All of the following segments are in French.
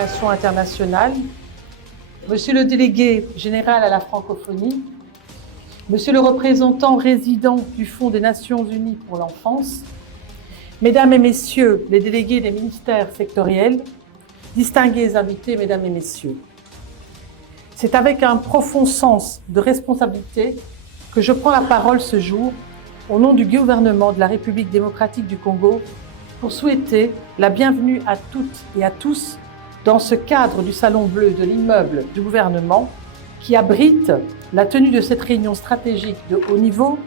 coopération internationale, Monsieur le délégué général à la francophonie, Monsieur le représentant résident du Fonds des Nations Unies pour l'enfance, Mesdames et Messieurs les délégués des ministères sectoriels, distingués invités, Mesdames et Messieurs, c'est avec un profond sens de responsabilité que je prends la parole ce jour au nom du gouvernement de la République démocratique du Congo pour souhaiter la bienvenue à toutes et à tous dans ce cadre du Salon Bleu de l'immeuble du gouvernement qui abrite la tenue de cette réunion stratégique de haut niveau,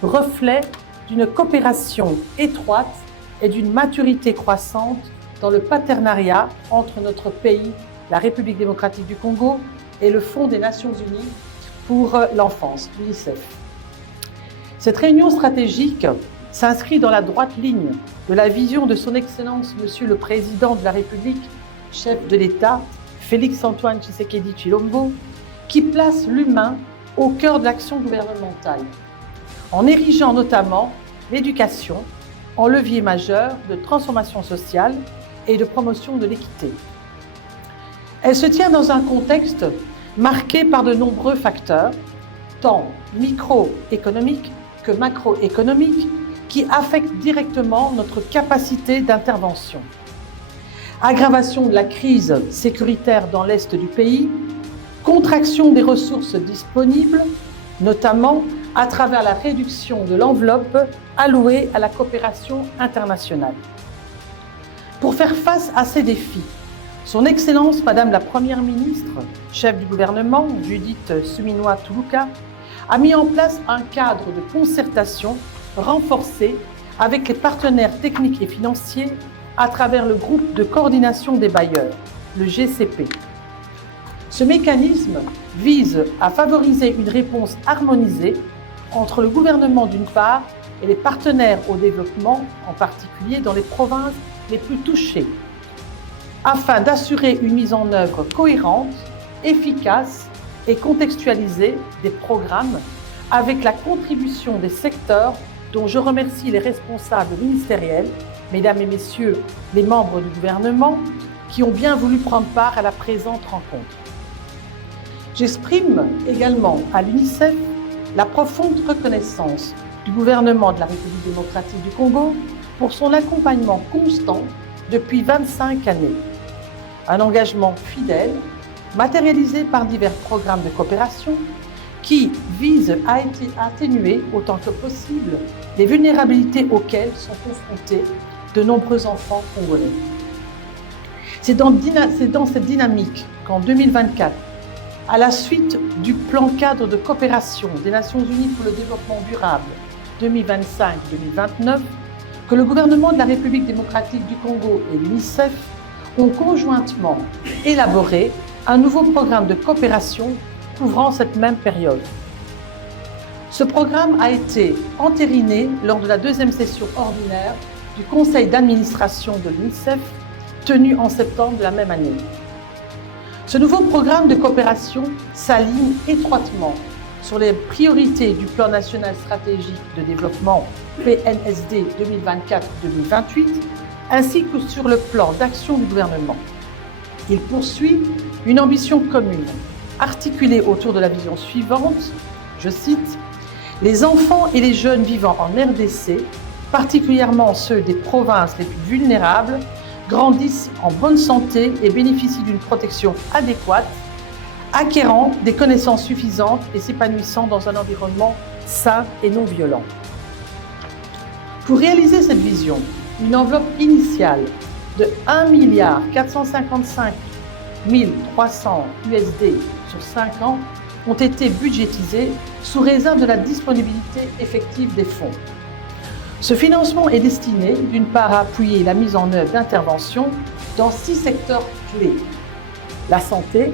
reflet d'une coopération étroite et d'une maturité croissante dans le partenariat entre notre pays, la République démocratique du Congo, et le Fonds des Nations Unies pour l'enfance, l'UNICEF. Cette réunion stratégique s'inscrit dans la droite ligne de la vision de son Excellence Monsieur le Président de la République, chef de l'État, Félix-Antoine Tshisekedi Tshilombo, qui place l'humain au cœur de l'action gouvernementale, en érigeant notamment l'éducation en levier majeur de transformation sociale et de promotion de l'équité. Elle se tient dans un contexte marqué par de nombreux facteurs, tant microéconomiques que macroéconomiques, qui affectent directement notre capacité d'intervention. Aggravation de la crise sécuritaire dans l'est du pays, contraction des ressources disponibles, notamment à travers la réduction de l'enveloppe allouée à la coopération internationale. Pour faire face à ces défis, Son Excellence Madame la Première ministre, chef du gouvernement, Judith Suminwa-Tuluka, a mis en place un cadre de concertation renforcé avec les partenaires techniques et financiers à travers le groupe de coordination des bailleurs, le GCP. Ce mécanisme vise à favoriser une réponse harmonisée entre le gouvernement d'une part et les partenaires au développement, en particulier dans les provinces les plus touchées, afin d'assurer une mise en œuvre cohérente, efficace et contextualisée des programmes avec la contribution des secteurs dont je remercie les responsables ministériels, Mesdames et Messieurs les membres du gouvernement, qui ont bien voulu prendre part à la présente rencontre. J'exprime également à l'UNICEF la profonde reconnaissance du gouvernement de la République démocratique du Congo pour son accompagnement constant depuis 25 années. Un engagement fidèle, matérialisé par divers programmes de coopération qui visent à atténuer autant que possible les vulnérabilités auxquelles sont confrontés de nombreux enfants congolais. C'est dans cette dynamique qu'en 2024, à la suite du plan cadre de coopération des Nations Unies pour le développement durable 2025-2029, que le gouvernement de la République démocratique du Congo et l'UNICEF ont conjointement élaboré un nouveau programme de coopération couvrant cette même période. Ce programme a été entériné lors de la deuxième session ordinaire du Conseil d'administration de l'UNICEF, tenue en septembre de la même année. Ce nouveau programme de coopération s'aligne étroitement sur les priorités du Plan national stratégique de développement PNSD 2024-2028, ainsi que sur le plan d'action du gouvernement. Il poursuit une ambition commune, articulée autour de la vision suivante, je cite, « Les enfants et les jeunes vivant en RDC, particulièrement ceux des provinces les plus vulnérables, grandissent en bonne santé et bénéficient d'une protection adéquate, acquérant des connaissances suffisantes et s'épanouissant dans un environnement sain et non violent. » Pour réaliser cette vision, une enveloppe initiale de 1 455 300 USD sur 5 ans ont été budgétisées sous réserve de la disponibilité effective des fonds. Ce financement est destiné, d'une part, à appuyer la mise en œuvre d'interventions dans 6 secteurs clés: la santé,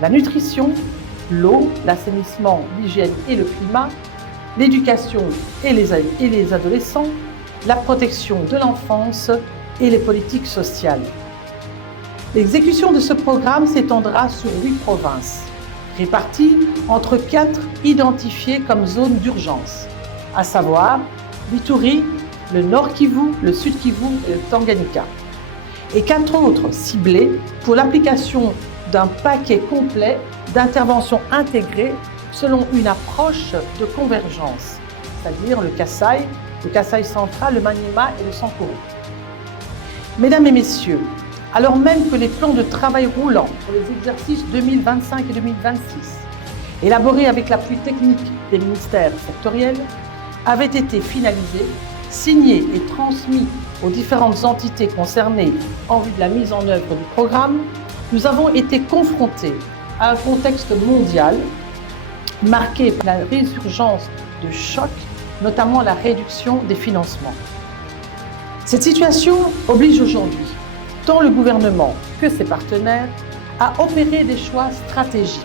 la nutrition, l'eau, l'assainissement, l'hygiène et le climat, l'éducation et les adolescents, la protection de l'enfance et les politiques sociales. L'exécution de ce programme s'étendra sur 8 provinces, réparties entre 4 identifiées comme zones d'urgence, à savoir l'Ituri, le Nord Kivu, le Sud Kivu et le Tanganyika. et 4 autres ciblés pour l'application d'un paquet complet d'interventions intégrées selon une approche de convergence, c'est-à-dire le Kasaï central, le Maniema et le Sankoro. Mesdames et messieurs, alors même que les plans de travail roulants pour les exercices 2025 et 2026, élaborés avec l'appui technique des ministères sectoriels, avaient été finalisés, signés et transmis aux différentes entités concernées en vue de la mise en œuvre du programme, nous avons été confrontés à un contexte mondial marqué par la résurgence de chocs, notamment la réduction des financements. Cette situation oblige aujourd'hui tant le gouvernement que ses partenaires à opérer des choix stratégiques,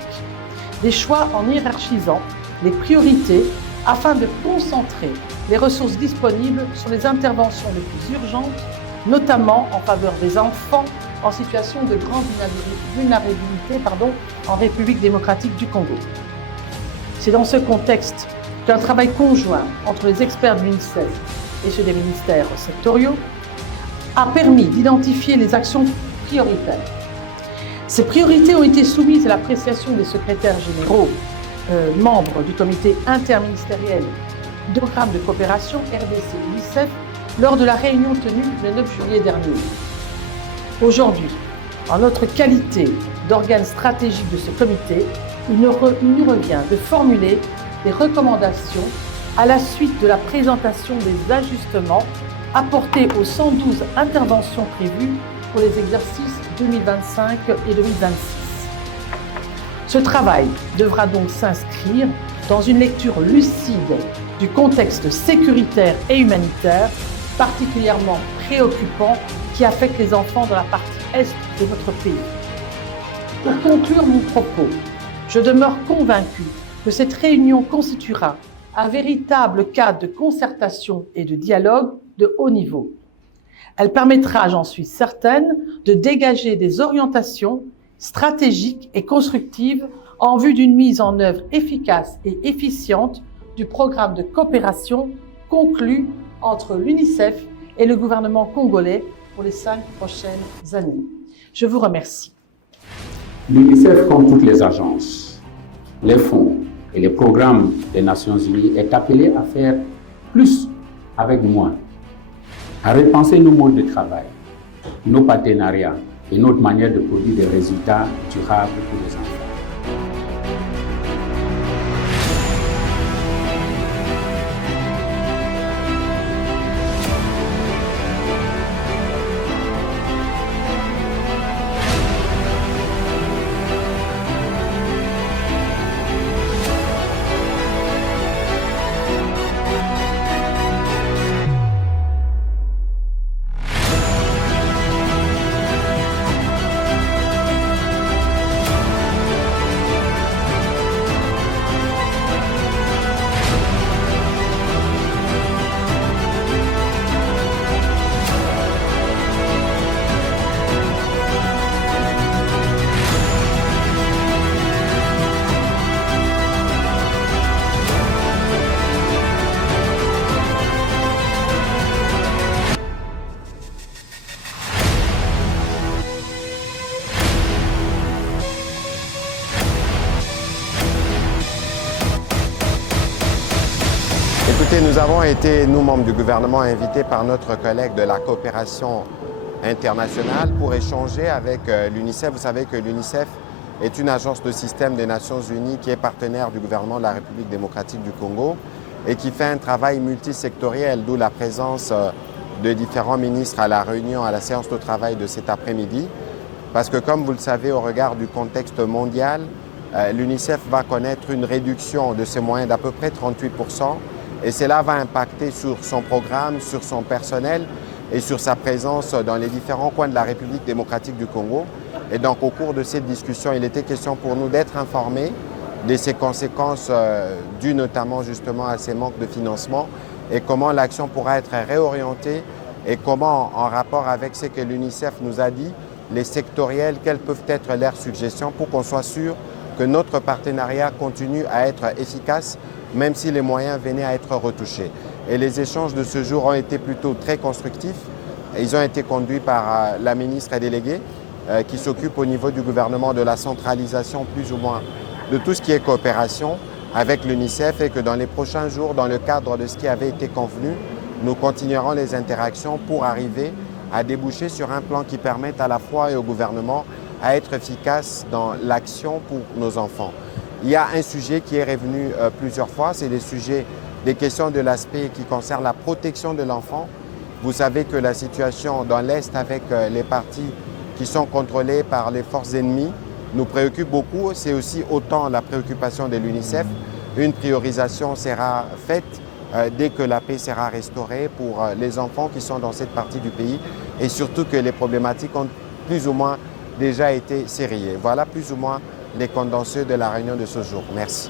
des choix en hiérarchisant les priorités afin de concentrer les ressources disponibles sur les interventions les plus urgentes, notamment en faveur des enfants en situation de grande vulnérabilité en République démocratique du Congo. C'est dans ce contexte qu'un travail conjoint entre les experts de l'UNICEF et ceux des ministères sectoriaux a permis d'identifier les actions prioritaires. Ces priorités ont été soumises à l'appréciation des secrétaires généraux, membres du comité interministériel de programme de coopération RDC-UNICEF lors de la réunion tenue le 9 juillet dernier. Aujourd'hui, en notre qualité d'organe stratégique de ce comité, il nous revient de formuler des recommandations à la suite de la présentation des ajustements apportés aux 112 interventions prévues pour les exercices 2025 et 2026. Ce travail devra donc s'inscrire dans une lecture lucide du contexte sécuritaire et humanitaire particulièrement préoccupant qui affecte les enfants dans la partie est de notre pays. Pour conclure mon propos, je demeure convaincu que cette réunion constituera un véritable cadre de concertation et de dialogue de haut niveau. Elle permettra, j'en suis certaine, de dégager des orientations stratégiques et constructives en vue d'une mise en œuvre efficace et efficiente du programme de coopération conclu entre l'UNICEF et le gouvernement congolais pour les 5 prochaines années. Je vous remercie. L'UNICEF, comme toutes les agences, les fonds et les programmes des Nations Unies, est appelé à faire plus avec moins, à repenser nos modes de travail, nos partenariats et notre manière de produire des résultats durables pour les enfants. Écoutez, nous avons été, nous membres du gouvernement, invités par notre collègue de la coopération internationale pour échanger avec l'UNICEF. Vous savez que l'UNICEF est une agence de système des Nations Unies qui est partenaire du gouvernement de la République démocratique du Congo et qui fait un travail multisectoriel, d'où la présence de différents ministres à la réunion, à la séance de travail de cet après-midi. Parce que comme vous le savez, au regard du contexte mondial, l'UNICEF va connaître une réduction de ses moyens d'à peu près 38%. Et cela va impacter sur son programme, sur son personnel et sur sa présence dans les différents coins de la République démocratique du Congo. Et donc au cours de cette discussion, il était question pour nous d'être informés de ces conséquences dues notamment justement à ces manques de financement et comment l'action pourra être réorientée et comment, en rapport avec ce que l'UNICEF nous a dit, les sectoriels, quelles peuvent être leurs suggestions pour qu'on soit sûr que notre partenariat continue à être efficace même si les moyens venaient à être retouchés. Et les échanges de ce jour ont été plutôt très constructifs Ils ont été conduits par la ministre déléguée qui s'occupe au niveau du gouvernement de la centralisation plus ou moins de tout ce qui est coopération avec l'UNICEF et que dans les prochains jours, dans le cadre de ce qui avait été convenu, nous continuerons les interactions pour arriver à déboucher sur un plan qui permette à la fois et au gouvernement à être efficace dans l'action pour nos enfants. Il y a un sujet qui est revenu plusieurs fois, c'est des questions de l'aspect qui concerne la protection de l'enfant. Vous savez que la situation dans l'Est avec les partis qui sont contrôlés par les forces ennemies nous préoccupe beaucoup. C'est aussi autant la préoccupation de l'UNICEF. Une priorisation sera faite dès que la paix sera restaurée pour les enfants qui sont dans cette partie du pays et surtout que les problématiques ont plus ou moins déjà été sériées. Voilà plus ou moins les condensés de la réunion de ce jour. Merci.